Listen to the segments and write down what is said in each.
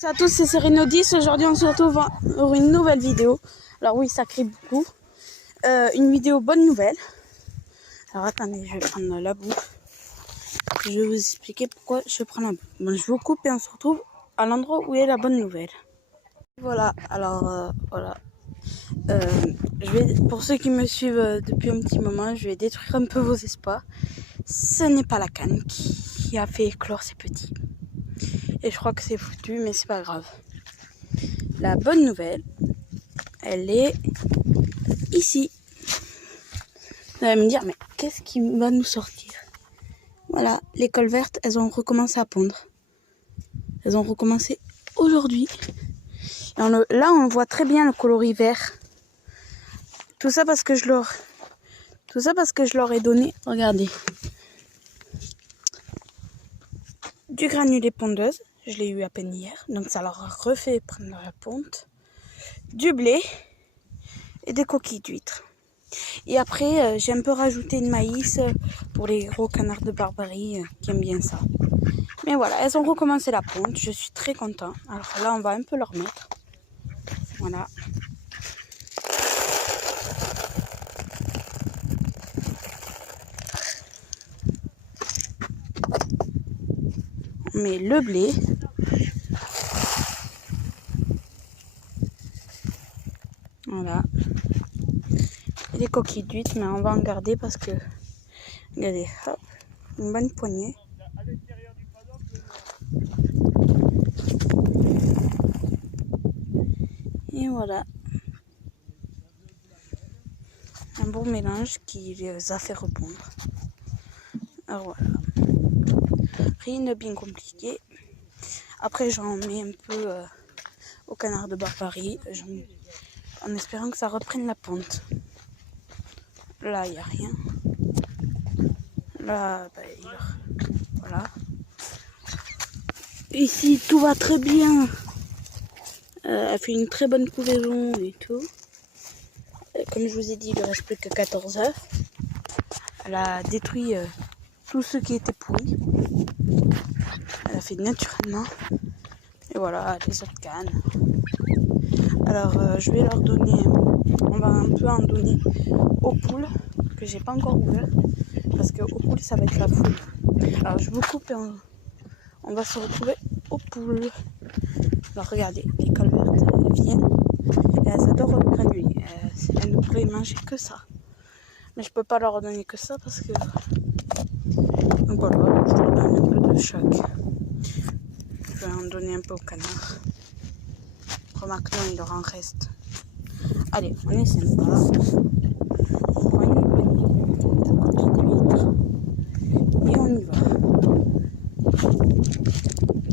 Salut à tous, c'est Serino 10. Aujourd'hui, on se retrouve pour une nouvelle vidéo. Alors oui, ça crie beaucoup. Une vidéo bonne nouvelle. Alors attendez, je vais prendre la boue. Je vais vous expliquer pourquoi je prends la boue. Bon, je vous coupe et on se retrouve à l'endroit où est la bonne nouvelle. Voilà, alors voilà. Pour ceux qui me suivent depuis un petit moment, je vais détruire un peu vos espoirs. Ce n'est pas la canne qui a fait éclore ces petits. Et je crois que c'est foutu, mais c'est pas grave. La bonne nouvelle, elle est ici. Vous allez me dire, mais qu'est-ce qui va nous sortir? Voilà, les cols vertes, elles ont recommencé à pondre. Elles ont recommencé aujourd'hui. Là, on voit très bien le coloris vert. Tout ça parce que je leur ai donné, regardez, du granulé pondeuse. Je l'ai eu à peine hier, donc ça leur a refait prendre la ponte. Du blé et des coquilles d'huîtres. Et après, j'ai un peu rajouté de maïs pour les gros canards de Barbarie qui aiment bien ça. Mais voilà, elles ont recommencé la ponte. Je suis très content. Alors là, on va un peu leur mettre. Voilà. On met le blé. Voilà. Et les coquilles d'huîtres, mais on va en garder parce que, regardez, hop, une bonne poignée. Et voilà. Un bon mélange qui les a fait répondre. Alors voilà. Rien de bien compliqué. Après, j'en mets un peu au canard de Barbarie. En espérant que ça reprenne la pente. Là, il n'y a rien. Là, voilà. Ici, tout va très bien. Elle fait une très bonne couvaison et tout. Comme je vous ai dit, il ne reste plus que 14 heures. Elle a détruit tout ce qui était pourri. Elle a fait naturellement. Et voilà, les autres cannes. Alors, je vais leur donner, on va un peu en donner aux poules, que j'ai pas encore ouvert, parce que aux poules, ça va être la foule. Alors, je vous coupe et on va se retrouver aux poules. Alors, regardez, les cols vertes, elles viennent, et elles adorent le granulé. Elles ne pourraient manger que ça. Mais je peux pas leur donner que ça, parce que... Donc voilà, je leur donne un peu de chaque. Je vais en donner un peu au canard. Remarque, non, il leur en reste. Allez, on est sympa. On prend une poignée de coquilles d'huîtres. Et on y va.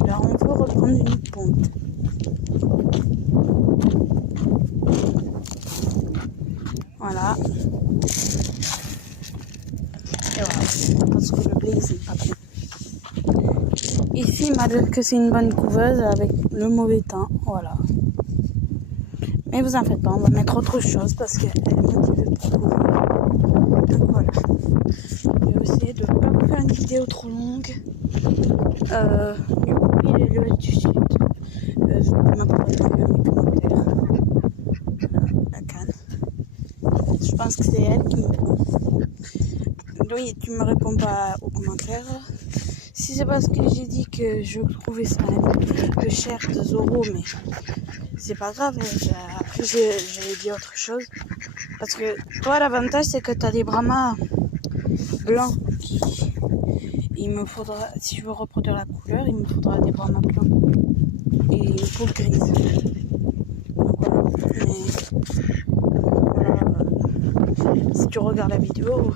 Là, on peut reprendre une ponte. Voilà. Et voilà. Parce que le blé, c'est pas bien. Ici, malgré que c'est une bonne couveuse, avec le mauvais temps, voilà. Mais vous en faites pas, on va mettre autre chose parce qu'elle est motivée pour couvrir. Donc voilà. Je vais essayer de ne pas vous faire une vidéo trop longue. Du coup, il est l'ouest du sud. Je ne m'apprends pas bien mes commentaires. La canne. Je pense que c'est elle qui me répond. Oui, tu me réponds pas aux commentaires. Si c'est parce que j'ai dit que je trouvais ça un peu cher, 2 €, mais c'est pas grave. Après, j'ai dit autre chose. Parce que toi, l'avantage, c'est que tu as des brahmas blancs. Il me faudra, si je veux reproduire la couleur, il me faudra des brahmas blancs et une peau grise. Donc voilà. Mais si tu regardes la vidéo,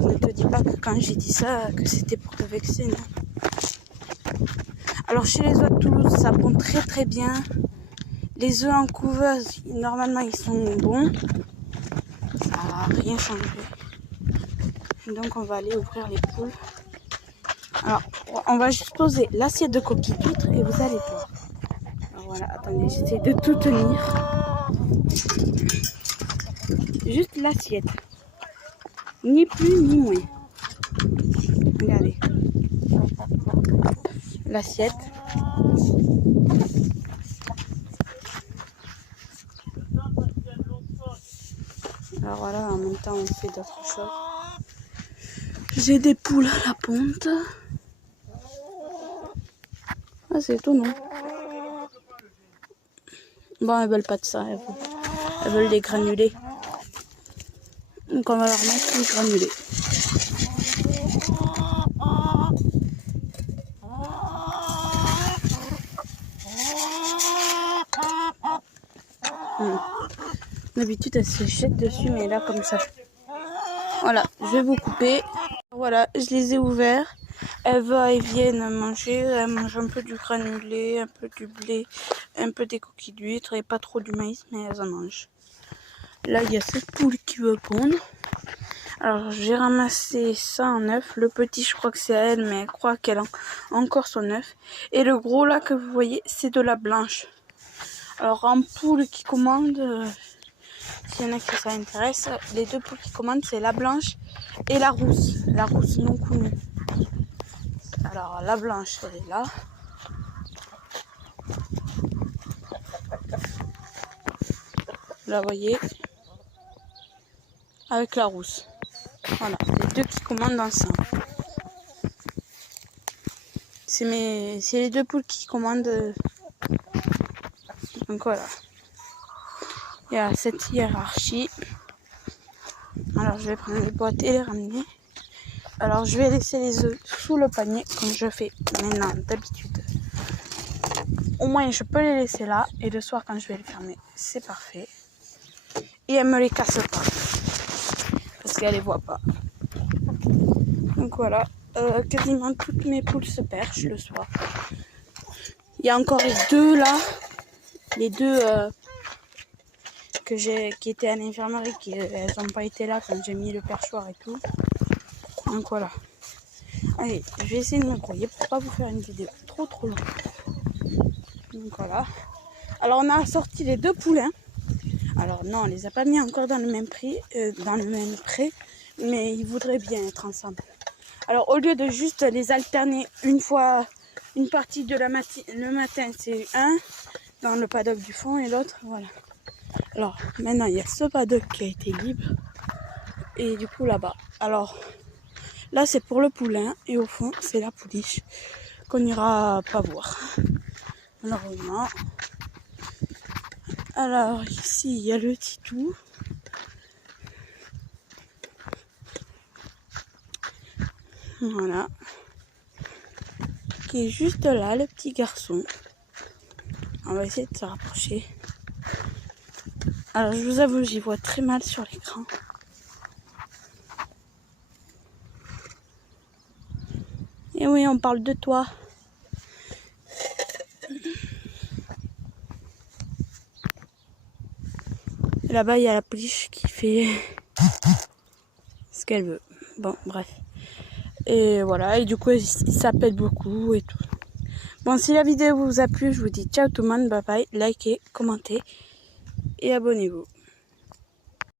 ne te dis pas que quand j'ai dit ça, que c'était pour te vexer, non. Alors chez les oies de Toulouse, ça pond très très bien. Les œufs en couveuse, normalement ils sont bons. Ça n'a rien changé. Donc on va aller ouvrir les poules. Alors on va juste poser l'assiette de coquilles d'huîtres et vous allez voir. Alors voilà, attendez, j'essaie de tout tenir. Juste l'assiette. Ni plus ni moins. Regardez. L'assiette. Alors voilà, en même temps on fait d'autres choses. J'ai des poules à la ponte. Ah, c'est étonnant. Bon, elles veulent pas de ça, elles veulent des granulés. Donc on va leur mettre des granulés. D'habitude elle se jette dessus, mais là comme ça. Voilà, je vais vous couper. Voilà, je les ai ouverts. Elles vont et viennent manger. Elles mangent un peu du granulé, un peu du blé, un peu des coquilles d'huîtres et pas trop du maïs, mais elles en mangent. Là, il y a cette poule qui veut pondre. Alors, j'ai ramassé ça en œuf. Le petit, je crois que c'est à elle, mais elle croit qu'elle a encore son œuf. Et le gros, là, que vous voyez, c'est de la blanche. Alors, en poule qui commande... S'il y en a qui ça intéresse, les deux poules qui commandent, c'est la blanche et la rousse non connue. Alors la blanche, elle est là. Là, vous voyez, avec la rousse. Voilà, les deux qui commandent ensemble. C'est les deux poules qui commandent. Donc voilà. Il y a cette hiérarchie. Alors je vais prendre les boîtes et les ramener. Alors je vais laisser les œufs sous le panier comme je fais maintenant d'habitude. Au moins je peux les laisser là et le soir quand je vais les fermer, c'est parfait. Et elle me les casse pas parce qu'elle les voit pas. Donc voilà, quasiment toutes mes poules se perchent le soir. Il y a encore les deux là, les deux qui étaient à l'infirmerie, elles n'ont pas été là quand j'ai mis le perchoir et tout. Donc voilà. Allez, je vais essayer de me grouiller pour pas vous faire une vidéo trop longue. Donc voilà. Alors on a sorti les deux poulains. Alors non, on les a pas mis encore dans le même prix, dans le même pré, mais ils voudraient bien être ensemble. Alors au lieu de juste les alterner une fois, une partie de le matin c'est un dans le paddock du fond et l'autre voilà. Alors maintenant il y a ce paddock qui a été libre et du coup là-bas. Alors là c'est pour le poulain et au fond c'est la pouliche qu'on n'ira pas voir malheureusement. Alors ici il y a le titou. Voilà. Qui est juste là, le petit garçon. On va essayer de se rapprocher. Alors je vous avoue, j'y vois très mal sur l'écran. Et oui, on parle de toi. Et là-bas, il y a la pouliche qui fait ce qu'elle veut. Bon, bref. Et voilà, et du coup, il s'appelle beaucoup et tout. Bon, si la vidéo vous a plu, je vous dis ciao tout le monde, bye bye, likez, commentez et abonnez-vous.